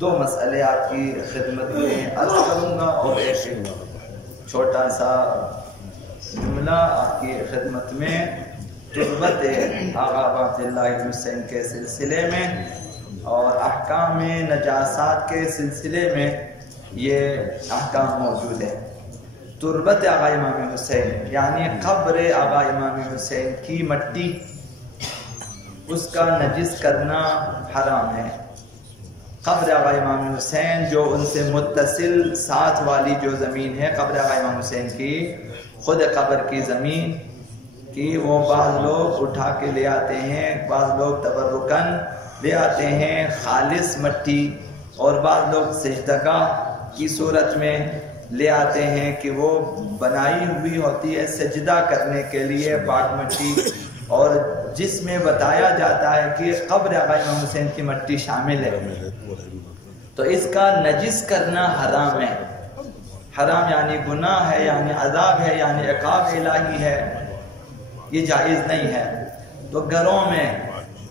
دو مسئلے آپ کی خدمت میں عرض کروں گا اور ایک چھوٹا سا جملہ آپ کی خدمت میں تربت آقا عبداللہ ابن حسین کے سلسلے میں اور احکام نجاسات کے سلسلے میں یہ احکام موجود ہے۔ تربت آقا امام حسین یعنی قبر آقا امام حسین کی مٹی، اس کا نجس کرنا حرام ہے۔ قبر آقا امام حسین جو ان سے متصل ساتھ والی جو زمین ہے قبر آقا امام حسین کی، خود قبر کی زمین کی وہ بعض لوگ اٹھا کے لے آتے ہیں، بعض لوگ تبرکن لے آتے ہیں خالص مٹی، اور بعض لوگ سجدگاہ کی صورت میں لے آتے ہیں کہ وہ بنائی ہوئی ہوتی ہے سجدہ کرنے کے لیے پاک مٹی، اور جس میں بتایا جاتا ہے کہ قبر آقا امام حسین کی مٹی شامل ہے، تو اس کا نجس کرنا حرام ہے۔ حرام یعنی گناہ ہے، یعنی عذاب ہے، یعنی عقاب الہی ہے، یہ جائز نہیں ہے۔ تو گھروں میں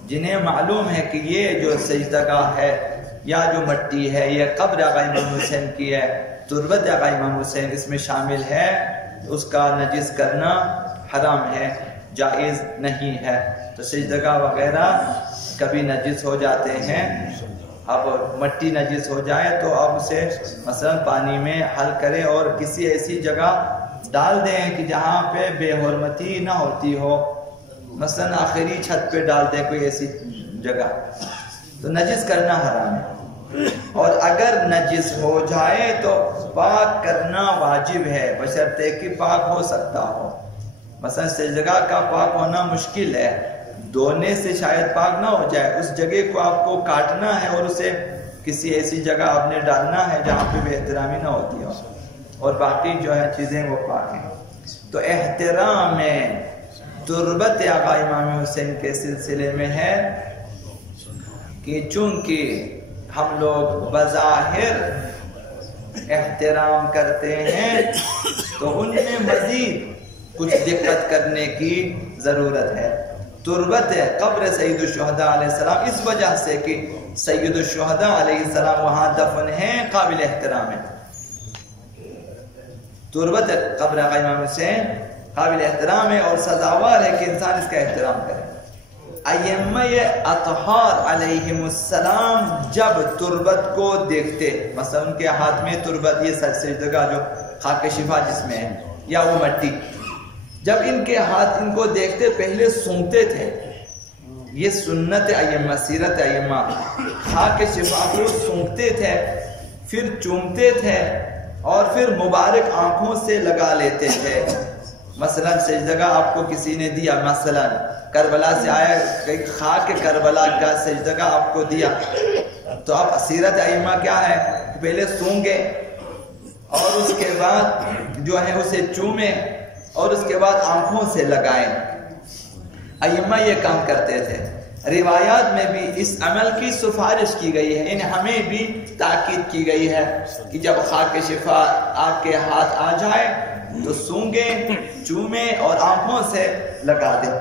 جنہیں معلوم ہے کہ یہ جو سجدگاہ ہے یا جو مٹی ہے یہ قبر آقا امام حسین کی ہے، تربت آقا امام حسین اس میں شامل ہے، اس کا نجس کرنا حرام ہے، جائز نہیں ہے۔ تو سجدگاہ وغیرہ کبھی نجس ہو جاتے ہیں، اب مٹی نجس ہو جائے تو اب اسے مثلا پانی میں حل کریں اور کسی ایسی جگہ ڈال دیں کہ جہاں پہ بے حرمتی نہ ہوتی ہو، مثلا آخری چھت پہ ڈال دیں کوئی ایسی جگہ، تو نجس کرنا حرام ہے۔ اور اگر نجس ہو جائے تو پاک کرنا واجب ہے، بشرطے کہ پاک ہو سکتا ہو۔ مثلا سجدگاہ کا پاک ہونا مشکل ہے، دھونے سے شاید پاک نہ ہو جائے، اس جگہ کو آپ کو کاٹنا ہے اور اسے کسی ایسی جگہ آپ نے ڈالنا ہے جہاں پہ بے احترامی نہ ہوتی ہو، اور باقی جو ہے چیزیں وہ پاک ہیں۔ تو احترام تربت آقا امام حسین کے سلسلے میں ہے کہ چونکہ ہم لوگ بظاہر احترام کرتے ہیں تو ان میں مزید کچھ دقت کرنے کی ضرورت ہے۔ تربت قبر سید الشہداء علیہ السلام اس وجہ سے کہ سید الشہداء علیہ السلام وہاں دفن ہیں، قابل احترام ہے۔ تربت قبر آقا امام حسین قابل احترام ہے اور سزاوار ہے کہ انسان اس کا احترام کرے۔ ائمہ اطہار علیہم السلام جب تربت کو دیکھتے، مثلا ان کے ہاتھ میں تربت، یہ سجدگاہ جو خاک شفا جس میں ہے یا وہ مٹی، جب ان کے ہاتھ ان کو دیکھتے پہلے سونگتے تھے، یہ سنت ائمہ، سیرت ائمہ، خاک شفا کو سونگتے تھے، پھر چومتے تھے اور پھر مبارک آنکھوں سے لگا لیتے تھے۔ مثلا سجدگاہ آپ کو کسی نے دیا، مثلا کربلا سے آیا خاک کربلا کا سجدگاہ آپ کو دیا، تو اب سیرت ائمہ کیا ہے، پہلے سونگے اور اس کے بعد جو ہے اسے چومے اور اس کے بعد آنکھوں سے لگائیں۔ ائمہ یہ کام کرتے تھے۔ روایات میں بھی اس عمل کی سفارش کی گئی ہے، یعنی ہمیں بھی تاکید کی گئی ہے کہ جب خاک شفا آپ کے ہاتھ آ جائے تو سونگیں، چومیں اور آنکھوں سے لگا دیں۔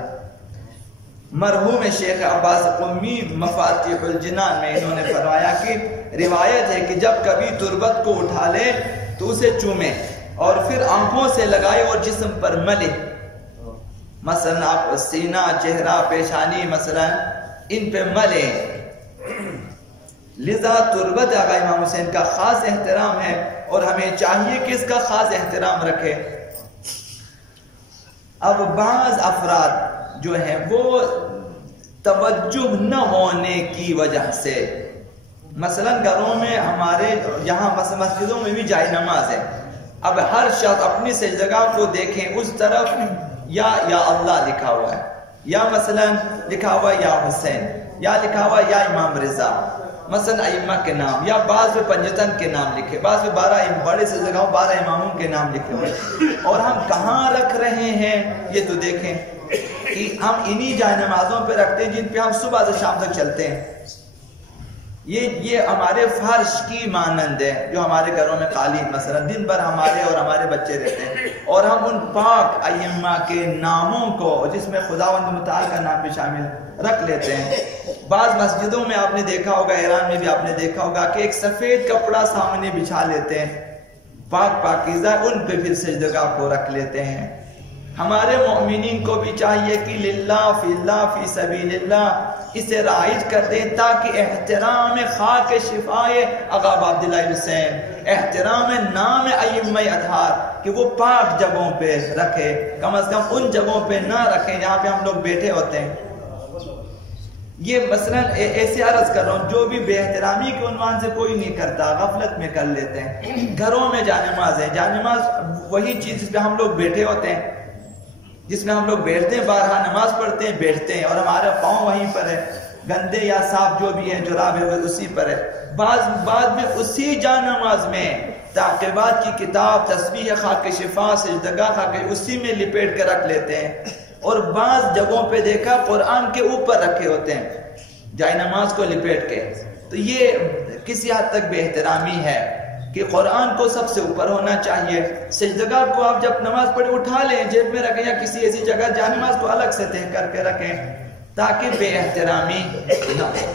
مرحوم شیخ عباس قمی مفاتیح الجنان میں انہوں نے فرمایا کہ روایت ہے کہ جب کبھی تربت کو اٹھا لے تو اسے چومیں اور پھر آنکھوں سے لگائے اور جسم پر ملے، مثلا آپ سینہ، چہرہ، پیشانی مثلا ان پہ ملیں۔ لذا تربت آقا امام حسین کا خاص احترام ہے اور ہمیں چاہیے کہ اس کا خاص احترام رکھے۔ اب بعض افراد جو ہیں وہ توجہ نہ ہونے کی وجہ سے، مثلا گھروں میں ہمارے یہاں مسجدوں میں بھی جائے نماز ہے، اب ہر شخص اپنی سجدگاہ کو دیکھیں، اس طرف یا اللہ لکھا ہوا ہے، یا مثلا لکھا ہوا یا حسین، یا لکھا ہوا یا امام رضا، مثلا ائمہ کے نام، یا بعض میں پنجتن کے نام لکھے، بعض میں 12 بڑے سجدگاہوں 12 اماموں کے نام لکھے ہوئے، اور ہم کہاں رکھ رہے ہیں یہ تو دیکھیں کہ ہم انہی جائے نمازوں پہ رکھتے ہیں جن پہ ہم صبح سے شام تک چلتے ہیں۔ یہ ہمارے فرش کی مانند ہے جو ہمارے گھروں میں قالین مثلا دن بھر ہمارے اور ہمارے بچے رہتے ہیں، اور ہم ان پاک ائمہ کے ناموں کو جس میں خداوند متعال کا نام بھی شامل رکھ لیتے ہیں۔ بعض مسجدوں میں آپ نے دیکھا ہوگا، ایران میں بھی آپ نے دیکھا ہوگا کہ ایک سفید کپڑا سامنے بچھا لیتے ہیں، پاک پاکیزہ، ان پہ پھر سجدگاہ کو رکھ لیتے ہیں۔ ہمارے مومنین کو بھی چاہیے کہ للہ فی اللہ فی سبیل اللہ اسے رائج کر دیں، تاکہ احترام خاک شفائے آقا عبداللہ حسین، احترام نام ائمہ اطہار کہ وہ پاک جگہوں پہ رکھے، کم از کم ان جگہوں پہ نہ رکھیں جہاں پہ ہم لوگ بیٹھے ہوتے ہیں۔ یہ مثلا ایسے عرض کر رہا ہوں، جو بھی بے احترامی کے عنوان سے کوئی نہیں کرتا، غفلت میں کر لیتے ہیں۔ گھروں میں جانماز ہے، جانماز وہی چیز جس پہ ہم لوگ بیٹھے ہوتے ہیں، جس میں ہم لوگ بیٹھتے ہیں، بارہا نماز پڑھتے ہیں، بیٹھتے ہیں، اور ہمارا پاؤں وہیں پر ہے، گندے یا صاف جو بھی ہے جراب ہے وہ اسی پر ہے۔ بعد میں اسی جانماز میں تعقیبات کی کتاب، تسبیح خاک شفا، سجدگاہ خاک، اسی میں لپیٹ کر رکھ لیتے ہیں، اور بعض جگہوں پہ دیکھا قرآن کے اوپر رکھے ہوتے ہیں جائے نماز کو لپیٹ کے۔ تو یہ کسی حد تک بے احترامی ہے کہ قرآن کو سب سے اوپر ہونا چاہیے۔ سجدگاہ کو آپ جب نماز پڑھیں اٹھا لیں، جیب میں رکھیں، یا کسی ایسی جگہ جائے نماز کو الگ سے تہہ کر کے رکھیں تاکہ بے احترامی نہ ہو۔